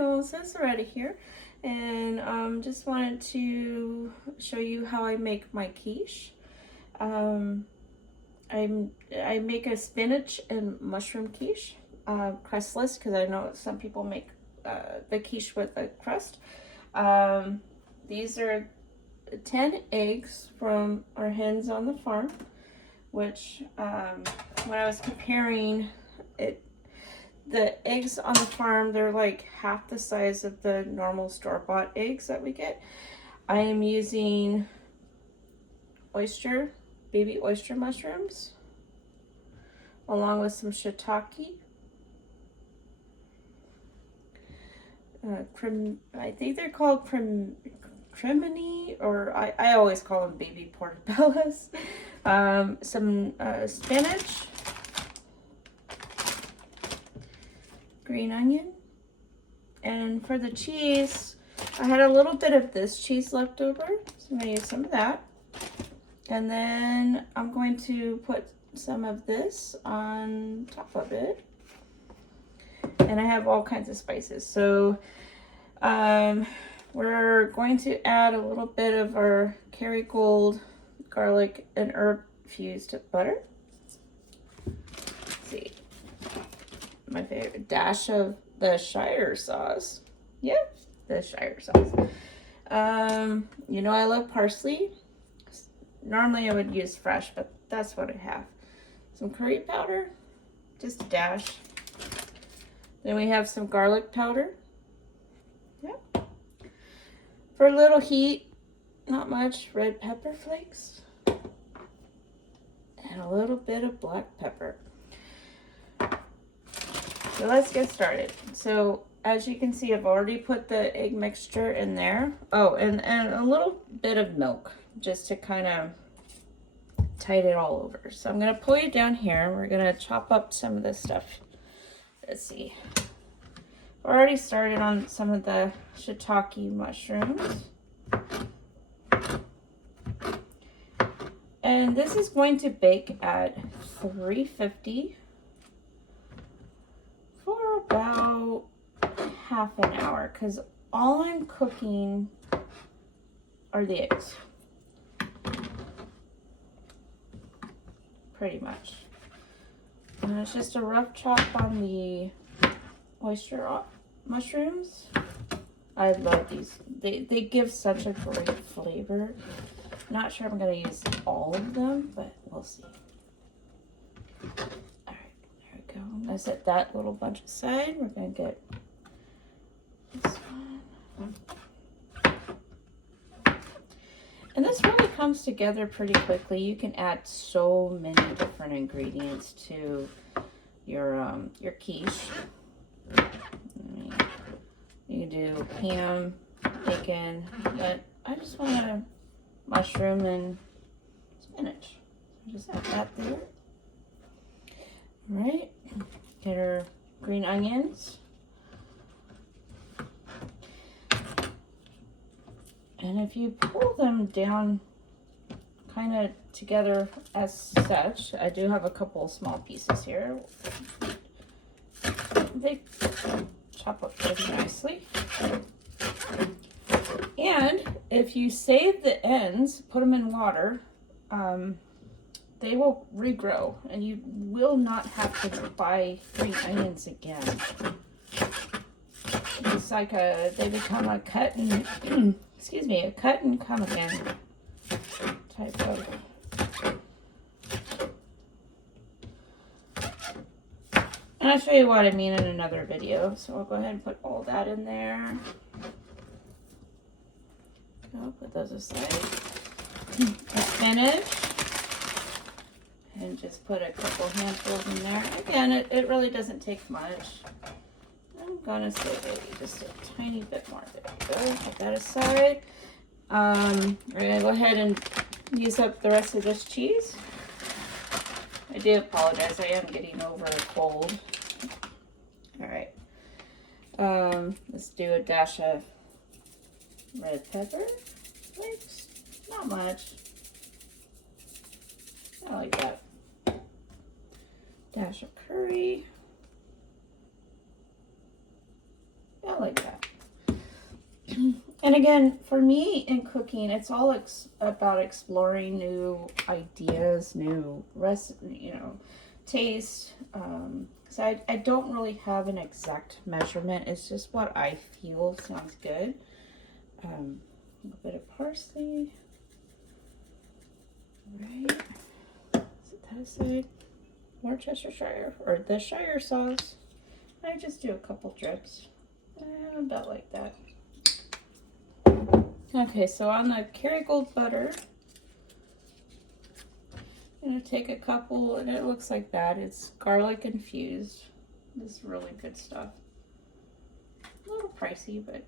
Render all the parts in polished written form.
well, it says already here. And just wanted to show you how I make my quiche. I make a spinach and mushroom quiche, crustless, because I know some people make the quiche with a crust. These are 10 eggs from our hens on the farm, which when I was comparing it, the eggs on the farm, they're like half the size of the normal store-bought eggs that we get. I am using baby oyster mushrooms, along with some shiitake. I think they're called crimini, or I always call them baby portobellos. Some spinach, green onion, and for the cheese, I had a little bit of this cheese left over, so I'm going to use some of that. And then I'm going to put some of this on top of it. And I have all kinds of spices. So we're going to add a little bit of our Kerrygold garlic and herb fused butter. Let's see. My favorite dash of the Shire sauce. Yep, the Shire sauce. You know I love parsley. Normally I would use fresh, but that's what I have. Some curry powder, just a dash. Then we have some garlic powder. Yep. For a little heat, not much, red pepper flakes. And a little bit of black pepper. So let's get started. So as you can see, I've already put the egg mixture in there. Oh, and a little bit of milk just to kind of tide it all over. So I'm going to pull you down here. We're going to chop up some of this stuff. Let's see. I've already started on some of the shiitake mushrooms. And this is going to bake at 350 for about half an hour, because all I'm cooking are the eggs. Pretty much. And it's just a rough chop on the oyster mushrooms. I love these. They give such a great flavor. Not sure I'm going to use all of them, but we'll see. Alright, there we go. I'm going to set that little bunch aside. We're going to get this one. And this really comes together pretty quickly. You can add so many different ingredients to your quiche. You can do ham, bacon, but I just want a mushroom and spinach. So just add that there. All right, get our green onions. And if you pull them down kind of together as such, I do have a couple small pieces here. They chop up pretty nicely. And if you save the ends, put them in water, they will regrow and you will not have to buy green onions again. It's like they become a cut and, excuse me, a cut and come again type of. And I'll show you what I mean in another video. So I'll go ahead and put all that in there. I'll put those aside. The spinach. And just put a couple handfuls in there. Again, it really doesn't take much. I'm gonna say maybe just a tiny bit more. There we go. Put that aside. We're gonna go ahead and use up the rest of this cheese. I do apologize. I am getting over a cold. All right. Let's do a dash of red pepper flakes. Not much. I like that. Dash of curry. Yeah, about like that. And again, for me in cooking, it's all about exploring new ideas, new recipe, taste. So I don't really have an exact measurement. It's just what I feel sounds good. A little bit of parsley. Right. Set that aside. Worcestershire, or the Shire sauce. I just do a couple drips. About like that. Okay, so on the Kerrygold butter, I'm going to take a couple, and it looks like that. It's garlic infused. This is really good stuff. A little pricey, but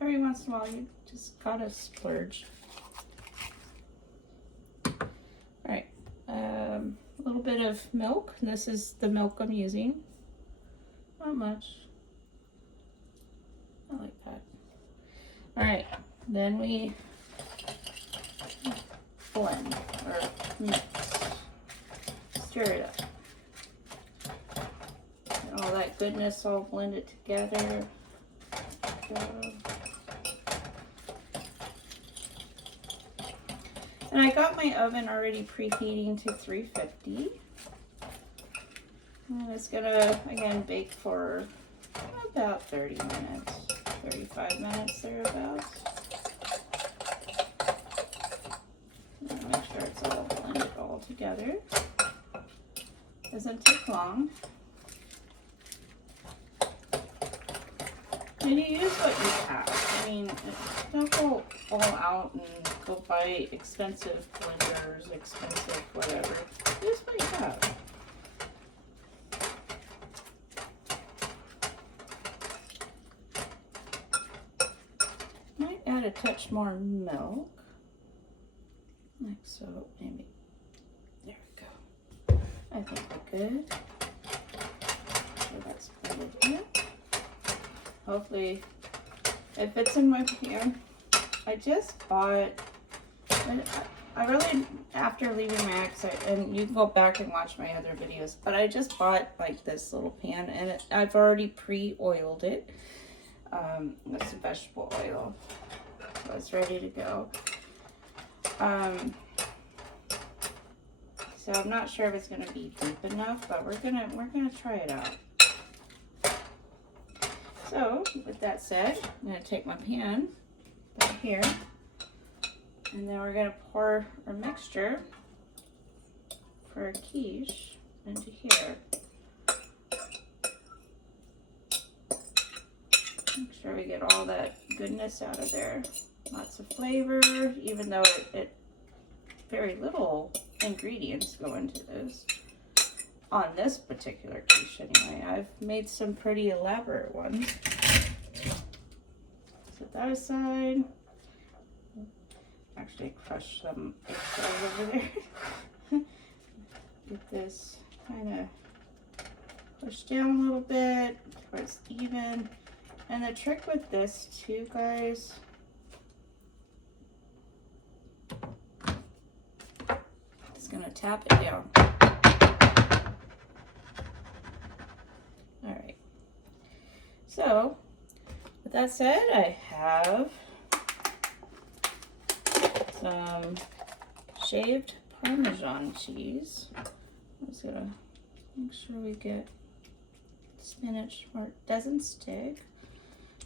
every once in a while you just gotta splurge. Alright, a little bit of milk. This is the milk I'm using. Not much. I like that. Alright, then we blend or mix. Stir it up. And all that goodness all blended together. And I got my oven already preheating to 350. And it's gonna, again, bake for about 30 minutes, 35 minutes thereabouts. Make sure it's all blended all together. Doesn't take long. And you use what you have. I mean, don't go all out and go buy expensive blenders, expensive whatever. Use what you have. Might add a touch more milk. Like so, maybe. There we go. I think we're good. So that's blended in. Hopefully it fits in my pan. I just bought, I really, after leaving my ex, and you can go back and watch my other videos, but I just bought like this little pan, and I've already pre-oiled it. That's the vegetable oil. So it's ready to go. So I'm not sure if it's gonna be deep enough, but we're gonna try it out. So with that said, I'm gonna take my pan down here, and then we're gonna pour our mixture for our quiche into here. Make sure we get all that goodness out of there. Lots of flavor, even though it very little ingredients go into this. On this particular quiche anyway. I've made some pretty elaborate ones. Set that aside. Actually crush some eggshells over there. Get this kind of pushed down a little bit where it's even. And the trick with this too, guys, is gonna tap it down. Alright, so with that said, I have some shaved Parmesan cheese. I'm just gonna make sure we get spinach where it doesn't stick.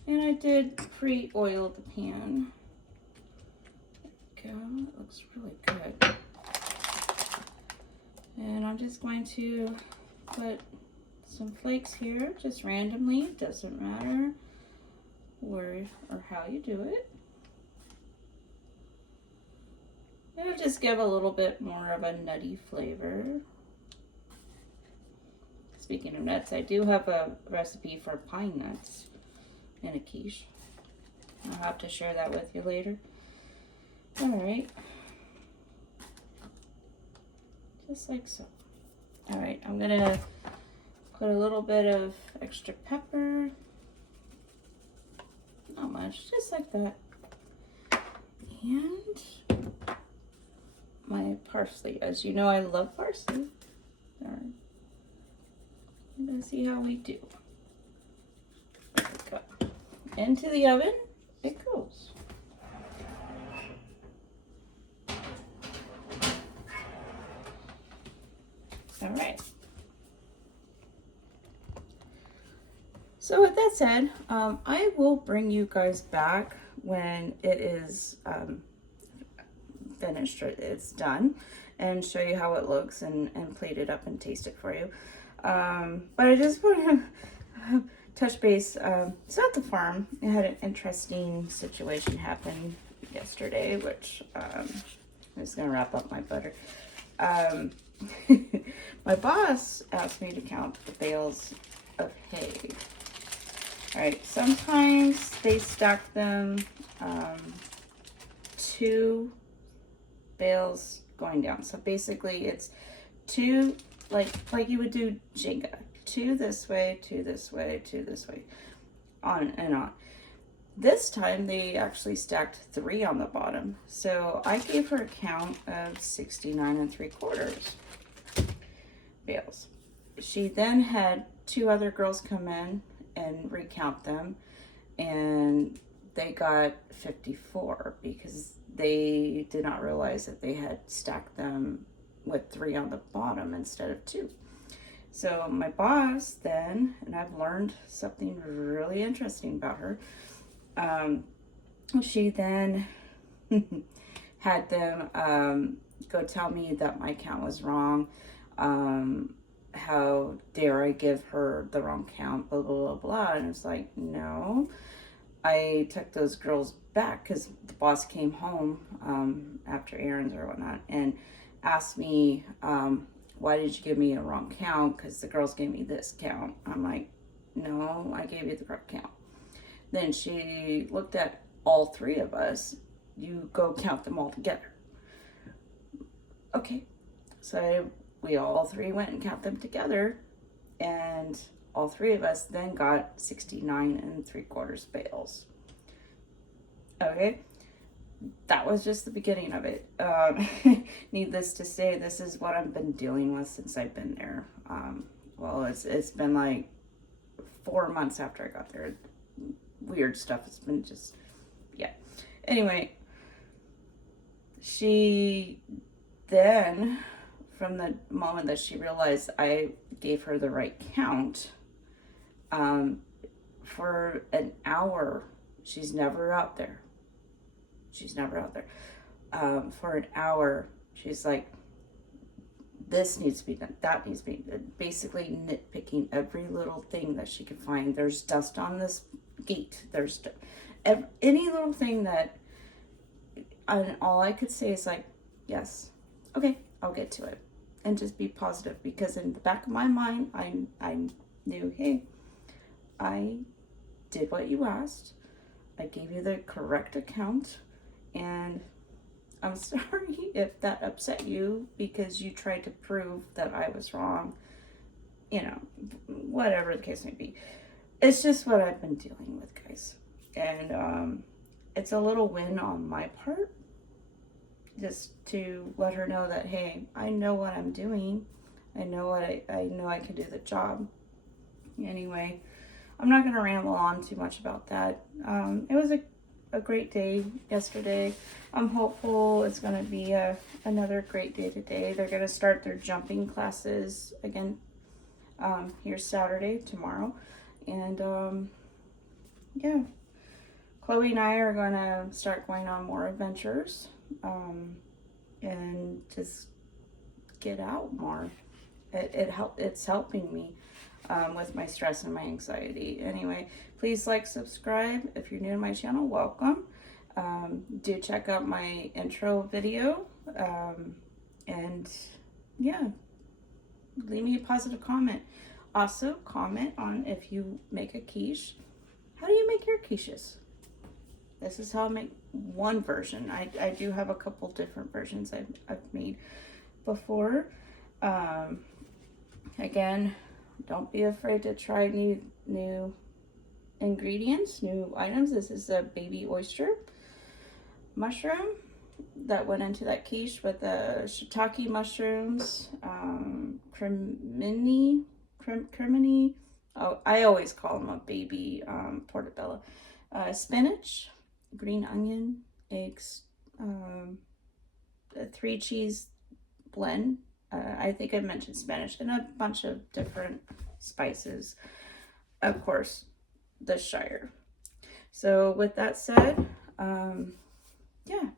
And I did pre-oil the pan. There we go, it looks really good. And I'm just going to put some flakes here, just randomly, doesn't matter where or how you do it. It'll just give a little bit more of a nutty flavor. Speaking of nuts, I do have a recipe for pine nuts in a quiche. I'll have to share that with you later. Alright. Just like so. Alright, I'm gonna put a little bit of extra pepper. Not much, just like that. And my parsley. As you know, I love parsley. Alright. I'm gonna see how we do. into the oven it goes. All right. So with that said, I will bring you guys back when it is finished, or it's done, and show you how it looks and plate it up and taste it for you. But I just want to touch base. So at the farm, I had an interesting situation happen yesterday, which I'm just going to wrap up my butter. My boss asked me to count the bales of hay. All right, sometimes they stack them 2 bales going down. So basically it's 2, like you would do Jenga. 2 this way, 2 this way, 2 this way, on and on. This time they actually stacked 3 on the bottom. So I gave her a count of 69 3/4 bales. She then had 2 other girls come in and recount them, and they got 54 because they did not realize that they had stacked them with 3 on the bottom instead of 2. So my boss then, and I've learned something really interesting about her, she then had them go tell me that my count was wrong. How dare I give her the wrong count, blah, blah, blah, blah. And it's like, no, I took those girls back because the boss came home after errands or whatnot and asked me, why did you give me a wrong count? Because the girls gave me this count. I'm like, no, I gave you the correct count. Then she looked at all 3 of us. You go count them all together. Okay, so we all 3 went and counted them together, and all 3 of us then got 69 3/4 bales. Okay, that was just the beginning of it. Needless to say, this is what I've been dealing with since I've been there. Well, it's been like 4 months after I got there. Weird stuff. It's been just, yeah. Anyway, she then, from the moment that she realized I gave her the right count, for an hour, she's never out there. She's never out there. For an hour, she's like, this needs to be done, that needs to be done. Basically nitpicking every little thing that she could find. There's dust on this gate. There's any little thing that, and all I could say is like, yes, okay, I'll get to it. And just be positive, because in the back of my mind, I knew, hey, I did what you asked. I gave you the correct account, and I'm sorry if that upset you because you tried to prove that I was wrong. You know, whatever the case may be. It's just what I've been dealing with, guys. And it's a little win on my part, just to let her know that, hey, I know what I'm doing. I know I can do the job. Anyway, I'm not going to ramble on too much about that. It was a great day yesterday. I'm hopeful it's going to be another great day today. They're going to start their jumping classes again here Saturday, tomorrow. And yeah, Chloe and I are going to start going on more adventures and just get out more. It's helping me with my stress and my anxiety. Anyway, please like, subscribe. If you're new to my channel, welcome. Do check out my intro video. And yeah, leave me a positive comment. Also, comment on if you make a quiche. How do you make your quiches? This is how I make one version. I do have a couple different versions I've made before. Again, don't be afraid to try new ingredients, new items. This is a baby oyster mushroom that went into that quiche with the shiitake mushrooms, cremini. Oh, I always call them a baby portobello. spinach, green onion, eggs, a 3-cheese blend. I think I mentioned Spanish, and a bunch of different spices. Of course, the Shire. So with that said, yeah.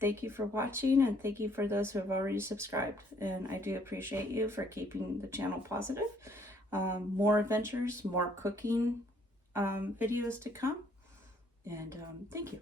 Thank you for watching, and thank you for those who have already subscribed. And I do appreciate you for keeping the channel positive. More adventures, more cooking videos to come. And thank you.